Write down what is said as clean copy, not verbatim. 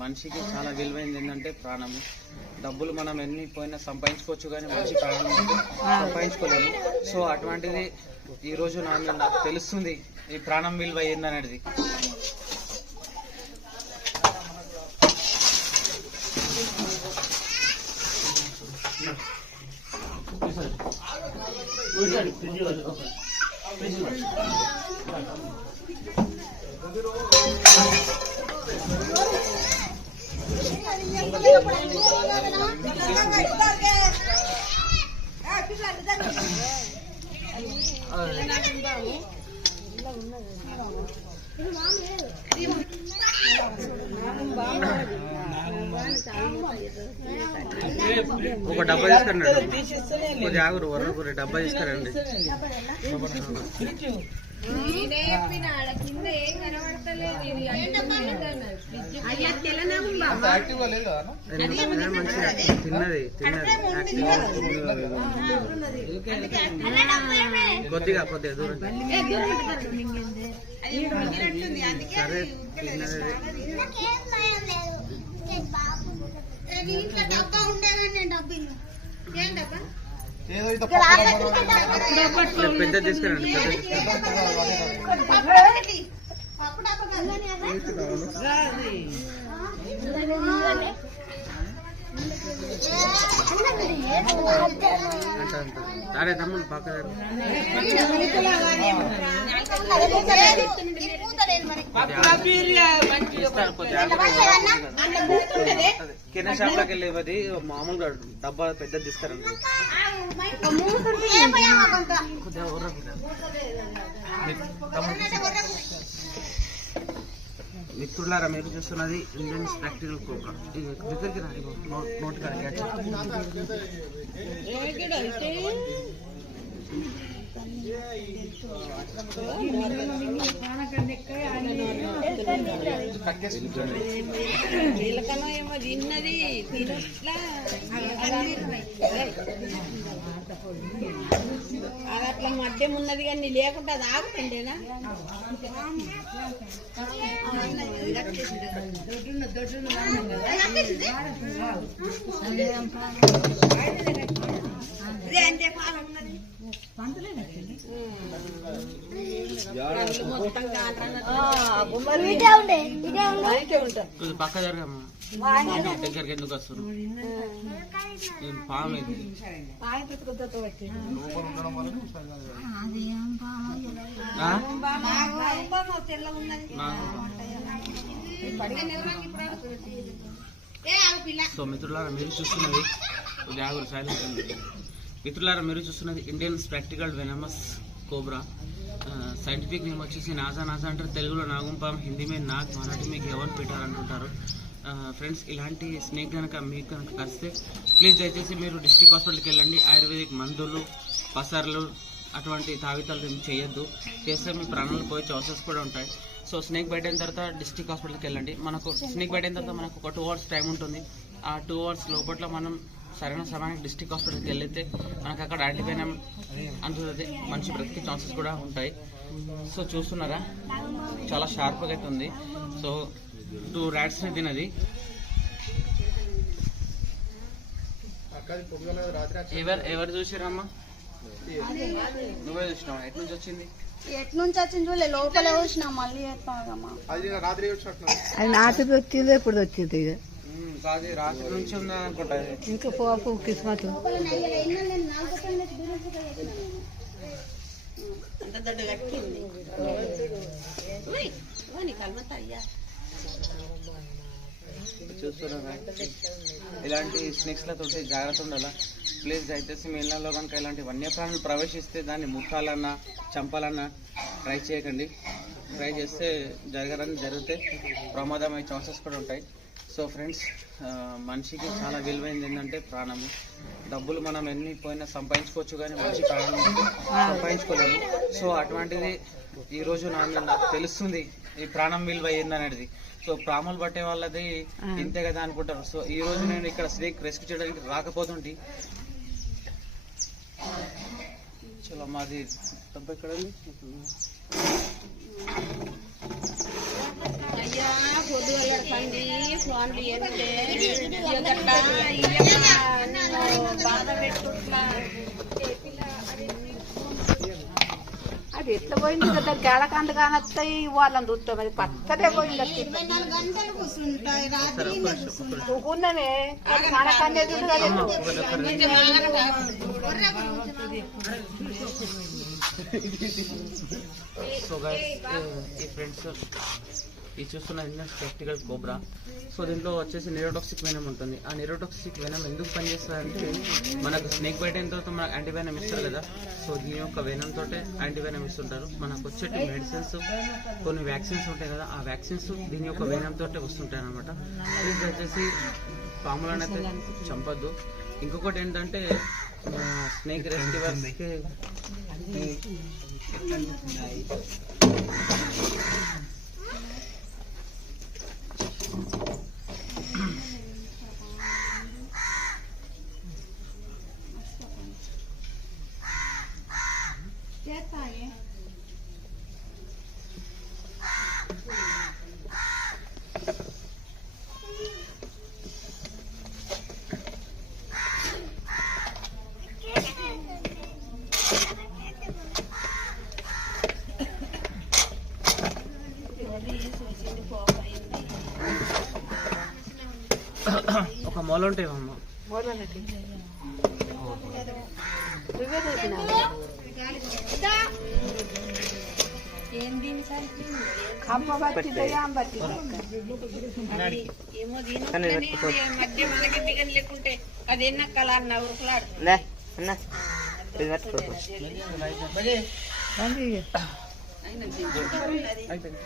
మనిషికి చాలా విలువైంది ఏంటంటే ప్రాణము. డబ్బులు మనం ఎన్ని పోయినా సంపాదించుకోవచ్చు, కానీ మనిషి ప్రాణం సంపాదించుకోలేము. సో అటువంటిది ఈరోజు నాకు తెలుస్తుంది ఈ ప్రాణం విలువ ఏందనేది. ఒక డబ్బా తీసుకురండి, కొద్దిగా ఆగురు వరకు డబ్బా తీసుకురండి. తిన్నది కొద్దిగా దూరం సరే తిన్నది. పెద్ద తీసుకురండి, అరే తమ్ముడు పక్క కిరాణా షాప్ లోకి వెళ్ళేది మామూలుగా డబ్బా పెద్ద తీసుకురండి. మిత్రులారా, మీరు చూస్తున్నది ఇండియన్ ప్రాక్టికల్ కోబ్రా. దగ్గరికి రా, నోటి కాడ క్యాచ్. ఏమో తిన్నది అది అట్లా మధ్యం ఉన్నది, కానీ లేకుండా అది ఆగుతుండేనా? పక్క జరగమ్మా, దగ్గరికి ఎందుకు వస్తారు? పాము సో మిత్రులారా, మీరు చూస్తున్నది Indian spectacle venomous cobra. Scientific name వచ్చేసి నాజా అంటారు, తెలుగులో నాగుంపాం, హిందీ మీద నాగ్, మరాఠీ మీకు ఎవరు పెట్టారు అంటుంటారు. ఫ్రెండ్స్, ఇలాంటి స్నేక్ కనుక మీకు కనుక కలిస్తే ప్లీజ్ దయచేసి మీరు డిస్ట్రిక్ట్ హాస్పిటల్కి వెళ్ళండి. ఆయుర్వేదిక్ మందులు, పసర్లు అటువంటి తావితాలు చేయొద్దు. చేస్తే మీ ప్రాణాలు పోయే ఛాన్సెస్ కూడా ఉంటాయి. సో స్నేక్ బైట్ అయిన తర్వాత డిస్ట్రిక్ట్ హాస్పిటల్కి వెళ్ళండి. మనకు స్నేక్ బైట్ అయిన తర్వాత మనకు ఒక 2 hours టైం ఉంటుంది. ఆ 2 hours లోపల మనం సరైన సమయానికి డిస్ట్రిక్ట్ హాస్పిటల్కి వెళ్తే మనకు అక్కడ యాంటీవెనమ్ అందుతుంది, మంచి బ్రతికే ఛాన్సెస్ కూడా ఉంటాయి. సో చూస్తున్నారా, చాలా షార్ప్గా అయితే ఉంది. సో 2 rats తినది. ఎవరు చూసారమ్మా? నువ్వే చూసినావా? ఎటు నుంచి వచ్చింది? లోపల చూసినా మళ్ళీ అది రాత్రి వచ్చింది, ఎప్పుడు వచ్చింది? కాదు, రాత్రి నుంచి ఉందా అనుకుంటా. ఇంకా పోపు కిస్మత్ చూస్తున్నారా, ఇలాంటి స్నేక్స్ లతో జాగ్రత్త ఉండాలా. ప్లీజ్ దయచేసి మీ ఇళ్లలో కనుక ఇలాంటి వన్యప్రాణులు ప్రవేశిస్తే దాన్ని ముట్టాలన్నా చంపాలన్నా ట్రై చేయకండి. ట్రై చేస్తే జరిగితే ప్రమాదమయ్యే ఛాన్సెస్ కూడా ఉంటాయి. సో ఫ్రెండ్స్, మనిషికి చాలా విలువైంది ఏంటంటే ప్రాణము. డబ్బులు మనం ఎన్ని పోయినా సంపాదించుకోవచ్చు, కానీ మనిషి ప్రాణం సంపాదించుకోలేము. సో అటువంటిది ఈరోజు నాకు తెలుస్తుంది ఈ ప్రాణం విలువ ఏందనేది. సో ప్రాణాలు పట్టే వాళ్ళది ఇంతే కదా అనుకుంటారు. సో ఈ రోజు నేను ఇక్కడ స్నేక్ రెస్క్యూ చేయడానికి రాకపోతుంటే చలో మాది డబ్బు ఎక్కడ అయ్యా పొద్దుగల పండి ఫోన్లు బాధ పెట్టుకుంటున్నా. అది ఎట్లా పోయింది కదా, గేడకంట కానొస్తాయి వాళ్ళని చూస్తాం. అది పచ్చదే పోయింది. 24 గంటలు కూర్చుంటాయి, రాత్రి కూకున్నామే మనకన్నే చూడు కదా. సో గైస్, ఈ ఫ్రెండ్స్ ఇది చూస్తున్న ఇండియన్ స్పెక్టికల్ కోబ్రా. సో దీంట్లో వచ్చేసి నిరోటాక్సిక్ వెనమ్ ఉంటుంది. ఆ నిరోటాక్సిక్ వెనమ్ ఎందుకు పనిచేస్తుంది అంటే, మనకు స్నేక్ బైట్ అయిన తర్వాత మనకు యాంటీవెనమ్ ఇస్తారు కదా. సో దీని యొక్క వెనమ్ తోటే యాంటీవెనమ్ ఇస్తుంటారు. మనకు వచ్చేటి మెడిసిన్స్, కొన్ని వ్యాక్సిన్స్ ఉంటాయి కదా, ఆ వ్యాక్సిన్స్ దీని యొక్క వెనమ్ తోటే వస్తుంటాయి అనమాట. ఇది వచ్చేసి పాములను అయితే చంపద్దు. ఇంకొకటి ఏంటంటే, స్నేక్ రెస్క్యూవర్స్కి ఒక మొల ఉంటాయి అమ్మ. ఏమో మధ్య మనకి దిగని లేకుంటే అది ఎన్నక్కల అన్న ఉరుకులాడు. అయిపోయింది.